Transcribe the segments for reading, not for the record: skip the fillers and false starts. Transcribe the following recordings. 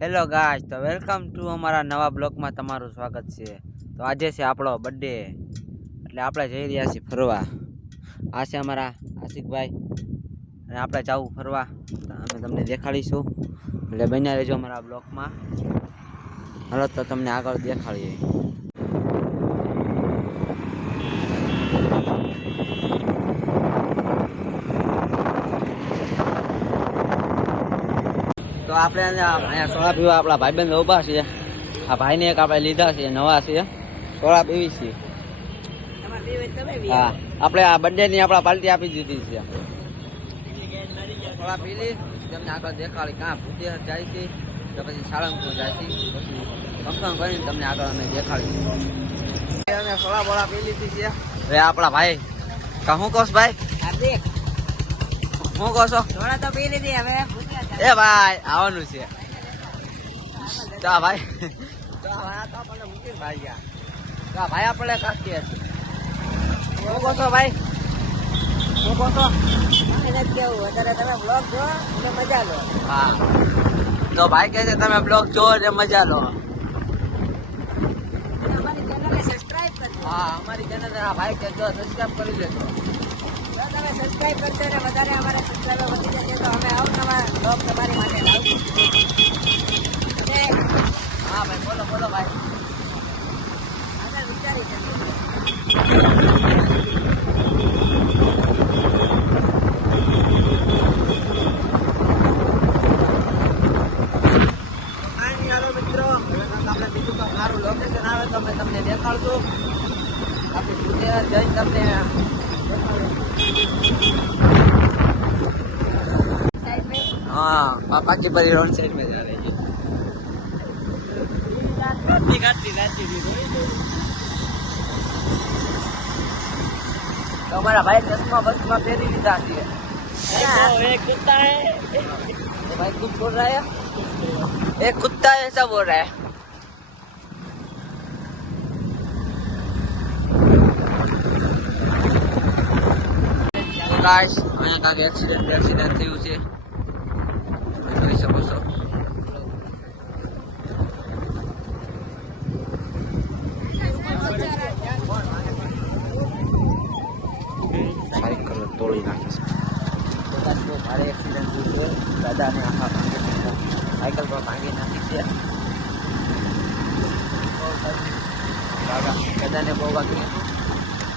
Hello guys, તો welcome to અમારા નવા બ્લોગમાં તમારું સ્વાગત છે. તો આજે છે આપણો બર્થડે, એટલે આપણે જઈ રહ્યા છીએ ફરવા. આ છે અમારા આશિકભાઈ અને આપણે જાવું ફરવા. અમે તમને દેખાડીશું, એટલે બન્યા રહેજો અમારા બ્લોગમાં. હાલો તો તમને આગળ દેખાડીએ. તો આપણે અહીંયા સોડા પીવા આપણા ભાઈબંધ ઊભા છે. આ ભાઈને એક આપણે લીધા છે, નવા છે, સોડા પીવી છે. હા, આપણે આ બર્થડે ની આપણા પાર્ટી આપી દીધી છે. સોડા પી લી, તમને આગળ દેખાડી ક્યાં ભૂતે જાય છે, તો પછી સાળંગપુર જાય છે, પછી કંકણ કરીને તમને આગળ અમે દેખાડીશું. અમે સોડા બોડા પી લીધી છે. હવે આપણા ભાઈ હું કહો ભાઈ, હું કહો છો? સોડા તો પી લીધી, હવે એ ભાઈ આવવાનું છે. તો ભાઈ આપણને મૂકી ભાઈ ગયા. તો ભાઈ આપણે કાઢીએ છીએ. શું કહો છો ભાઈ? શું કહો છો? કેવું અત્યારે તમે બ્લોગ જો એટલે મજા લો. હા, તો ભાઈ કહે છે તમે બ્લોગ જો એટલે મજા લો. અમારી ચેનલને સબસ્ક્રાઇબ કરજો. હા, અમારી ચેનલને ભાઈ કહેજો સબસ્ક્રાઇબ કરી લેજો. જો તમે સબસ્ક્રાઇબ કરશો ને વધારે અમારા સબસ્ક્રાઇબર વધી જશે તો અમે અવનવા બ્લોગ તમારી માટે લાવીશું. હા ભાઈ, બોલો બોલો ભાઈ. આગળ વિચારી શકીએ. મિત્રો, આપણે બીજું તો સારું લોકેશન આવે તો અમે તમને દેખાડશું. આપણી ભૂતે જઈને તમને हाँ पापा की बड़ी रोड साइड में जा रही है. तो हमारा भाई 10वां बस में फेरी लीधा है. एक कुत्ता है, ये भाई कुछ बोल रहा है. एक कुत्ता है ऐसा बोल रहा है. तो गाइस અહીંયા કાંઈક એક્સિડન્ટ થયું છે, જોઈ શકો છો. સાયકલ તોડી નાખી છે. બહુ ભારે એક્સિડન્ટ થયું છે. દાદાને આખા ભાંગી નાખ્યા, સાયકલ પણ ભાંગી નાખી છે. દાદાને બહુ વાગ્યું.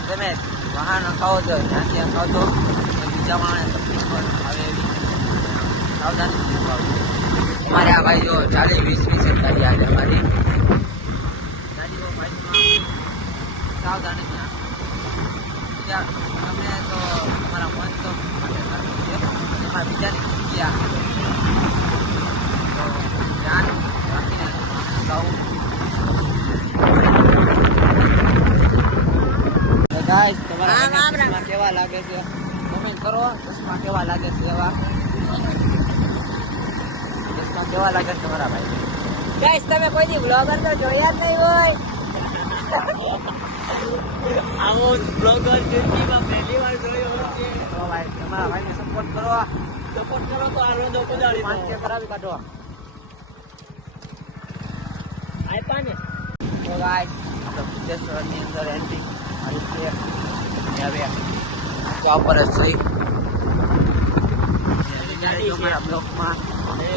તમે વાહન ખાઓ છો, ત્યાંથી ખાવજો, બીજા માણસ તકલીફ પણ આવે એવી સાવધાની. અમારે આ ભાઈ જો 40-20 છે ગાડી આજે અમારી ગાડીઓ બાજુમાં સાવધાની. તમને તો અમારા મન તો એમાં બીજાની જગ્યા ધ્યાન રાખીને ગાવું. ગાઈસ, તમારા ચશ્મા કેવા લાગે છે કમેન્ટ કરો. ચશ્મા કેવા લાગે છે, એવા ચશ્મા કેવા લાગે છે તમારા ભાઈ? ગાઈસ, તમે કોઈ દી બ્લોગર તો જોયા જ નહીં હોય. આવો બ્લોગર જિંદગીમાં પહેલી વાર જોયો છે. તો ભાઈ તમારા ભાઈને સપોર્ટ કરો તો આ રોજો કુદાડી 5K કરાવી કાઢો. આપ્યા ને. તો ગાઈસ, આપણે બુદ્ધેશ્વરની અંદર એન્ટ્રી આવી છે. હવે ચોપર જ થઈ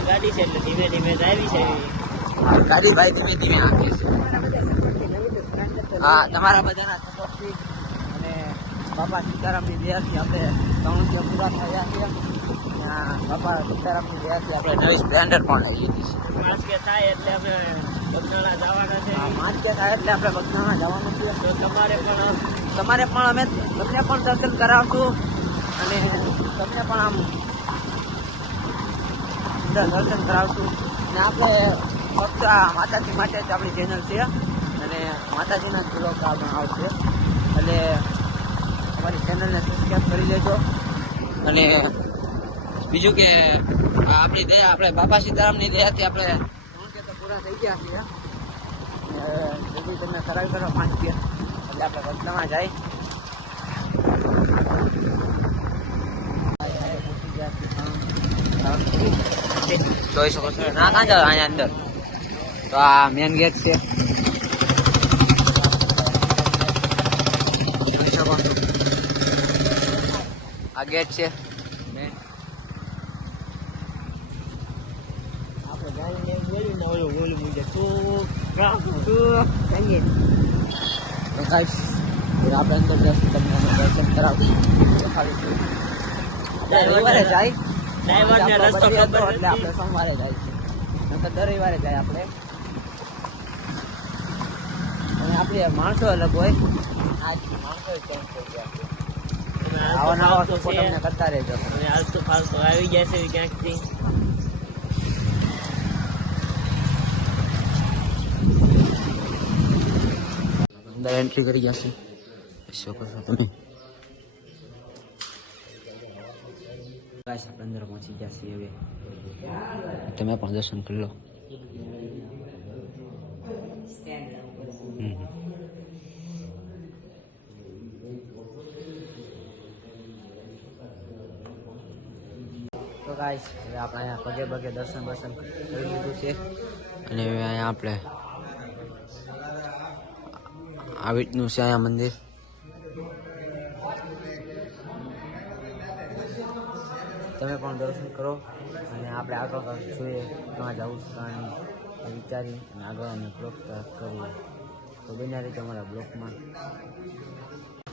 ગાડી છે, એટલે ધીમે ધીમે આવી છે. ગાડી ભાઈ ધીમે ધીમે આપે છે. હા, તમારા બધાના સપોર્ટથી અને બાપા સીતારામની દયાથી આપણે 300 પૂરા થયા છે. બાપા સીતારામની દયાથી આપણે નવી સ્પ્લેન્ડર પણ લઈ લીધી છે. 5K થાય એટલે આપણે બગનાળા જવાના છે. 5K થાય એટલે આપણે બગનાળા જવાનું છે. તો તમારે પણ અમે તમને પણ દર્શન કરાવશું અને તમને પણ આમ દર્શન કરાવશું. અને આપણે ફક્ત માતાજી માટે જ આપણી ચેનલ છે અને માતાજીના જ બ્લોગ પણ આવશે. એટલે અમારી ચેનલને સબસ્ક્રાઈબ કરી લેજો. અને બીજું કે આપણી દયા, આપણે બાપા સીતારામની દયાથી આપણે 3K તો પૂરા થઈ ગયા છીએ. જલ્દી તમને કરાવી કરો 5K એટલે આપણે બદલામાં જાય. જોઈ શકો છો. ના કાં જાવ અહીંયા અંદર. તો આ મેન ગેટ છે. જોઈ શકો છો. આ ગેટ છે મેન. આપણે ગાડીને મેળવીને ઓલું મૂકે તો ગાઈસ આપણે અંદર જશું, તમને દર્શન કરાવશું, દેખાડીશું. રવિવારે જાય ડ્રાઈવરને રસ્તો ખબર એટલે આપણે સોમવારે જાય છે, નકર દર રવિવારે જાય આપણે. અને આપણે માણસો અલગ હોય, આજ માણસો ચેન્જ થઈ ગયા. આવા નવા સપોર્ટ તમને કરતા રહેજો. અને આલતુ ફાલતુ આવી જશે ક્યાંકથી. અંદર એન્ટ્રી કરી ગયા છે, શકો છો તમે. આપણે અંદર પહોંચી ગયા છીએ. હવે તમે પણ દર્શન કરી લો. તો ગાઈસ હવે આપણે અહીંયા પગે પગે દર્શન કરી લીધું છે. અને હવે અહીંયા આપણે આ રીતનું છે અહીંયા મંદિર. તમે પણ દર્શન કરો અને આપણે આગળ જોઈએ ક્યાં જવું છે કાંઈ વિચારી અને આગળ અમે બ્લોક કરીએ. તો બન્યા રીતે અમારા બ્લોકમાં.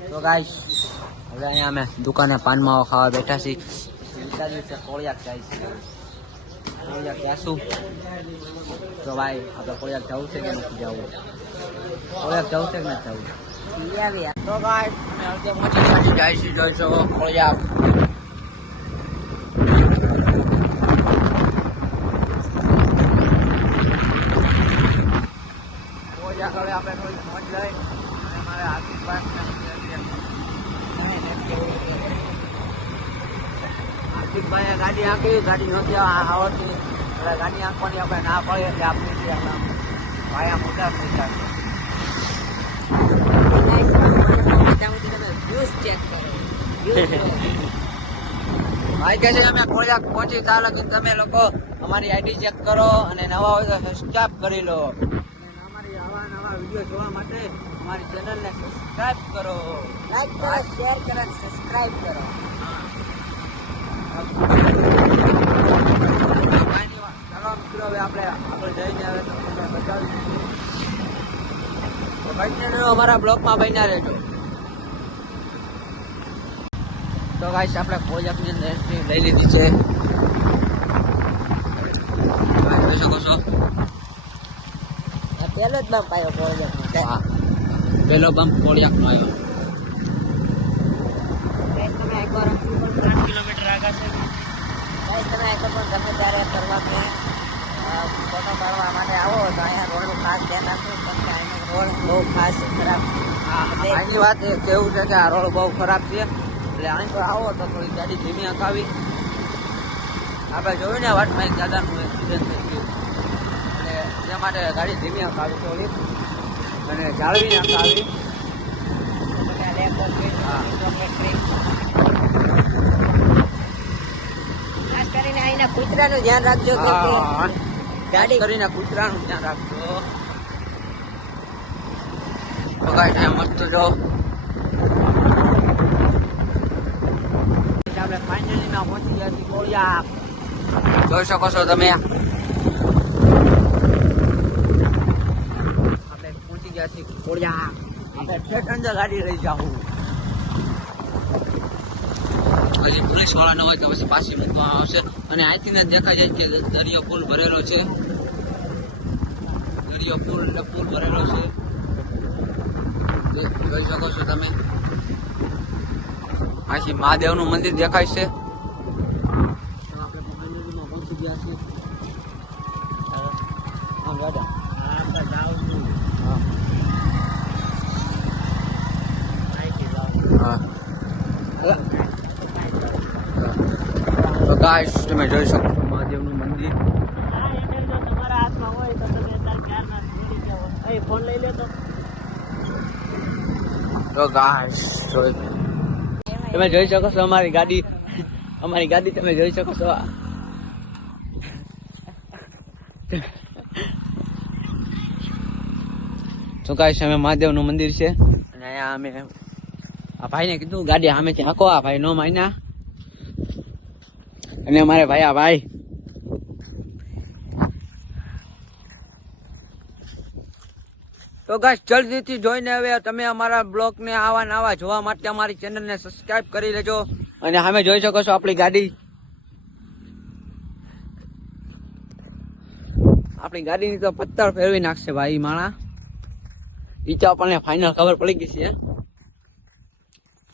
તો ગાઈસ હવે અહીંયા અમે દુકાને પાનમાવો ખાવા બેઠા છીએ. વિચાર્યું છે કોળિયાક જાય છે, કોળિયાક જશું. તો ભાઈ આપણે કોળિયાક જવું છે કે નથી જવું? કોળિયાક જવું છે કે નથી જવું? તો ગાઈસ અમે અડધે પહોંચી જાય છે. જોઈ શકો કોળિયાક. હવે આપણે થોડી મોજ લઈ અને મારે હાર્દિકભાઈએ ગાડી આંકી, ગાડી નથી આવડતી એટલે ગાડી આંકવાની આપણે ના પડે એટલે આપણે ભાયા મોટા થઈ જાય. ભાઈ કહે છે અમે કોળિયાક પહોંચી ત્યાં લગી તમે લોકો અમારી આઈડી ચેક કરો અને નવા હોય તો સબસ્ક્રાઇબ કરી લો. નવા વિડીયો જોવા માટે અમારી ચેનલને સબસ્ક્રાઇબ કરો, લાઈક કરો, શેર કરો, સબસ્ક્રાઇબ કરો. ચાલો મિત્રો હવે આપણે આગળ જઈને હવે તમને બતાવીશું. તો કન્ટિન્યુ અમારા બ્લોગમાં બન્યા રહેજો. તો ગાઈસ આપણે કોળિયાકની અંદર એન્ટ્રી લઈ લીધી છે. જોઈ શકો છો. પહેલો જ બમ્પ આવ્યો કોળિયાકનો. હા, પહેલો બમ્પ કોળિયાકનો આવ્યો. તમે એકવાર 3 કિલોમીટર આગળ છે. તમે એક પણ ગમે ત્યારે ફરવા કે ફોટો પાડવા માટે આવો તો અહીંયા રોડનું ખાસ ધ્યાન રાખવું, કેમ કે અહીંનો રોડ બહુ ખાસ ખરાબ. આની વાત એ કેવું છે કે આ રોડ બહુ ખરાબ છે એટલે અહીં પર આવો તો થોડી ગાડી ધીમી હકાવી. આપણે જોયું ને વાટમાં એક દાદાનું એક્સિડન્ટ થઈ ગયું એટલે એ માટે ગાડી ધીમી હકાવી થોડી અને જાળવી હકાવી. ખાસ કરીને અહીંના કૂતરાનું ધ્યાન રાખજો. ગાડી કરીને કૂતરાનું ધ્યાન રાખજો. તો ગાઈસ મસ્ત જો આપણે ફાઇનલી માં પહોંચી ગયા છીએ કોળિયાક. જોઈ શકો છો તમે. આપણે પહોંચી ગયા છીએ કોળિયાક. આપણે ઠેઠ અંદર ગાડી લઈ જાઉં. હજી પોલીસ વાળા ન હોય તો પછી પાછી મૂકવામાં આવશે. અને અહીંથી ને દેખાય જાય કે દરિયો પુલ ભરેલો છે. દરિયો પુલ ભરેલો છે, જોઈ શકો છો તમે. અહીંથી મહાદેવનું મંદિર દેખાય છે. આપણે પહોંચી ગયા છીએ. તો ગાઈસ તમે જોઈ શકો છો મહાદેવનું મંદિર. તમારા હાથમાં હોય તો તમે ફોન લઈ લો. તો ગાઈસ તમે જોઈ શકો છો અમારી ગાડી તમે જોઈ શકો છો. તો ગાઈસ અમે મહાદેવનું મંદિર છે અને અહીંયા અમે આ ભાઈને કીધું ગાડી સામેથી હાંકો. આ ભાઈ નો માન્યા અને અમારે ભાઈ આ ભાઈ તો ગાઈસ જલ્દીથી જોઈને હવે તમે અમારા બ્લોગને આવા નવા જોવા માટે અમારી ચેનલને સબસ્ક્રાઇબ કરી લેજો. અને સામે જોઈ શકો છો આપણી ગાડી. આપણી ગાડીની તો પથ્થર ફેરવી નાખશે ભાઈ માણા. ઈ તો આપણને ફાઇનલ ખબર પડી ગઈ છે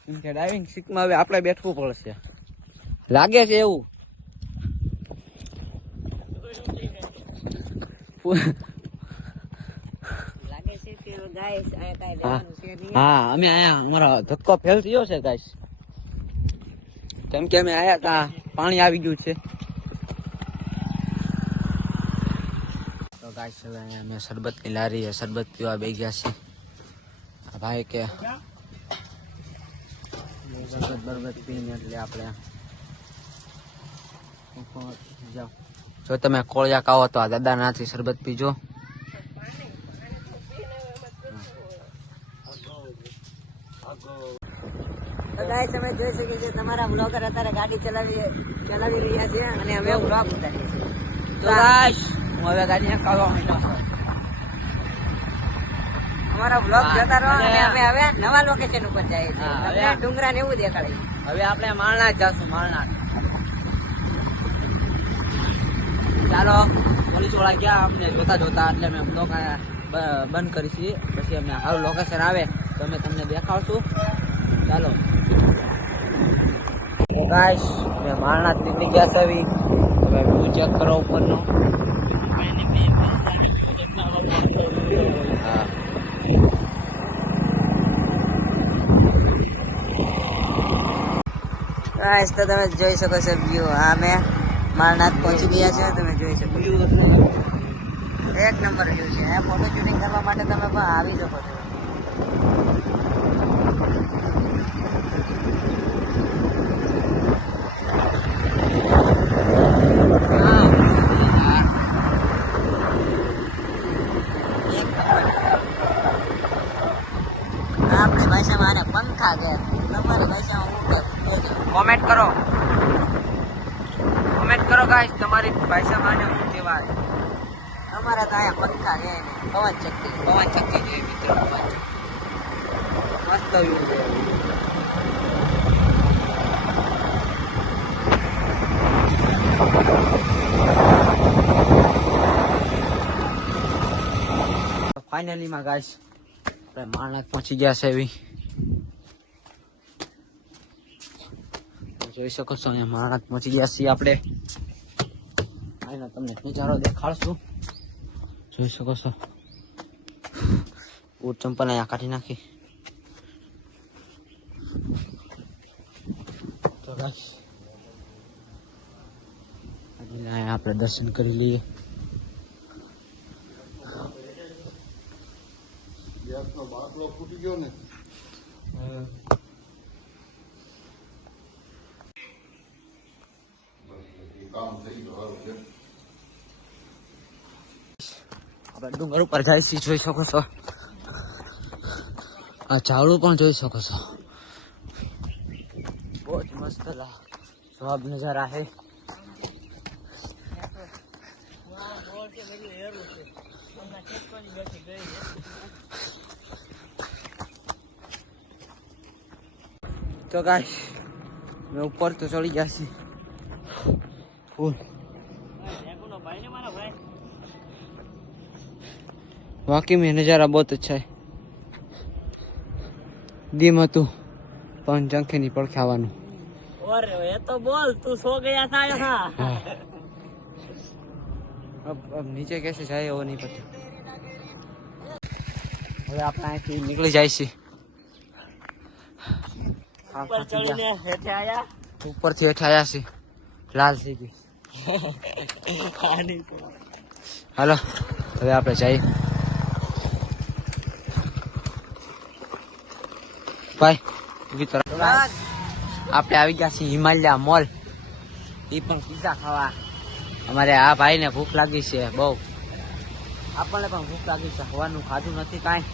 કેમ કે ડ્રાઇવિંગ સીટમાં હવે આપણે બેઠવું પડશે લાગે છે એવું. હા અમે આયા અમારો ધક્કો ફેલ થયો છે ગાઈસ કેમ કે અમે આયા તા પાણી આવી ગયું છે. તો ગાઈસ હવે અહીંયા અમે શરબતની લારી શરબત પીવા બે ગયા છે. ભાઈ કે શરબત બરબત પીને એટલે આપણે જાઓ. જો તમે કોળિયા ખાવો તો આ દાદા નાથી શરબત પીજો. તો ગાઈસ અમે જોઈ શકીએ છીએ તમારા બ્લોગર અત્યારે ગાડી ચલાવી રહ્યા છે અને અમે બ્લોગ ઉતારીએ છીએ. તો ગાઈસ હું હવે ગાડી કાઢવા માંડ્યો છું. અમારો બ્લોગ જોતા રહો અને અમે હવે નવા લોકેશન ઉપર જઈએ છીએ. હા, તમને ડુંગરા ને એવું દેખાડે. હવે આપણે માળના જ જાશું માળના. ચાલો પોલીસ વાળા ગયા આપણે જોતા જોતા એટલે મેં બ્લોગ બંધ કરીશી. પછી અમને સારું લોકેશન આવે તો અમે તમને દેખાડશું. ચાલો ગાઈસ મેં માળના નીકળી ગયા છે. હવે વ્યૂ ચેક કરો ઉપરનો. હા ગાઈસ તો તમે જોઈ શકો છો વ્યૂ. આ મેં મારનાથ પહોંચી ગયા છે. તમે જોઈ શકો છો એક નંબર વ્યૂ છે. આ ફોટો શૂટિંગ કરવા માટે તમે પણ આવી શકો છો. આપણી ભાષામાં આને પંખા કહે. તમારી ભાષામાં હું કોમેન્ટ કરો ગાઈસ તમારી ભાષામાં આને શું કહેવાય. અમારા તો અહીંયા પંખા છે ને પવન ચક્કી છે મિત્રો. મસ્ત વ્યૂ છે. ફાઇનલી માં ગાઈસ આપણે માળનાથ પહોંચી ગયા છે. એવી જોઈ શકો છો અહીંયા માળનાથ પહોંચી ગયા છીએ આપણે. આનો તમને નજારો દેખાડશું. જોઈ શકો છો બૂટ ચંપલ અહીંયા કાઢી નાખી. તો ગાઈસ અહીંયા આપણે દર્શન કરી લઈએ. ફૂટી ગયો ને કામ થઈ ગયું. આપણે ડુંગર ઉપર જાય છે. જોઈ શકો છો આ ઝાડું પણ જોઈ શકો છો. બહુ જ મસ્ત સ્વાબ નજારા है. तो गाइस मैं ऊपर तो चढ़ी गया सी फूल. वाकई में नज़ारा बहुत अच्छा है. धीम હતું પણ જંખે ની પડખે આવવાનું. और ये तो बोल तू सो गया था यहाँ. अब नीचे कैसे जाए वो नहीं पता. હવે આપણે અહીંથી નીકળી જાય છે. ऊपर चढ़ने हेठे आया. ઉપરથી હેઠે આવ્યા છે. લાલ થઈ ગઈ. હાલો હવે આપણે જઈએ. ભાઈ આપણે આવી ગયા છીએ હિમાલયા મોલ. એ પણ પીઝા ખાવા. અમારે આ ભાઈને ભૂખ લાગી છે બહુ. આપણને પણ ભૂખ લાગી છે, હવાનું ખાધું નથી કાંઈ,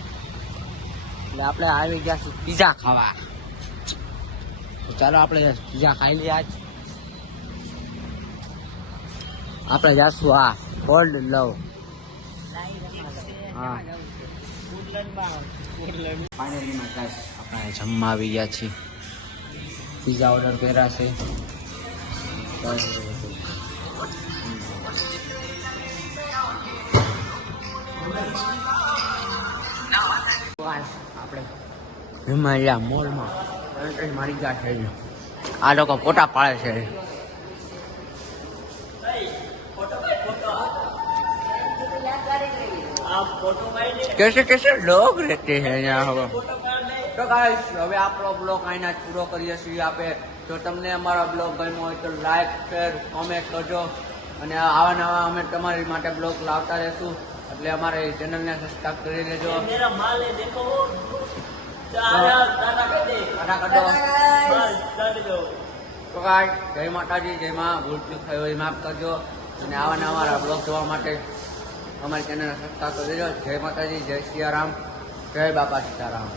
એટલે આપણે આવી ગયા છીએ પીઝા ખાવા. તો ચાલો આપણે પીઝા ખાઈ લઈએ આજ. આપણે જાશું આ ગોલ્ડ લવ. હા ફાઇનલીમાં ગાઈસ આપણે જમવા આવી ગયા છીએ. પીઝા ઓર્ડર કર્યા છે. આપણે હિમાલયા મોલમાં એન્ટ્રી મારી ગયા છે. આ લોકો ફોટા પાડે છે. कैसे कैसे लोग रहते हैं यहाँ હવે. તો ગાઈસ હવે આપણો બ્લોગ અહીંના જ પૂરો કરીએ છીએ. આપે જો તમને અમારો બ્લોગ ગમ્યો હોય તો લાઈક શેર કોમેન્ટ કરજો, અને આવા નવા અમે તમારી માટે બ્લોગ લાવતા રહેશું, એટલે અમારે ચેનલને સબસ્ક્રાઇબ કરી લેજો. તો ગાઈસ જય માતાજી, જય માં. ભૂલ ચૂક થઈ હોય માફ કરજો, અને આવા નવા અમારા બ્લોગ જોવા માટે અમારી ચેનલને સબસ્ક્રાઇબ કરી દેજો. જય માતાજી, જય સિયારામ, જય બાપા સીતારામ.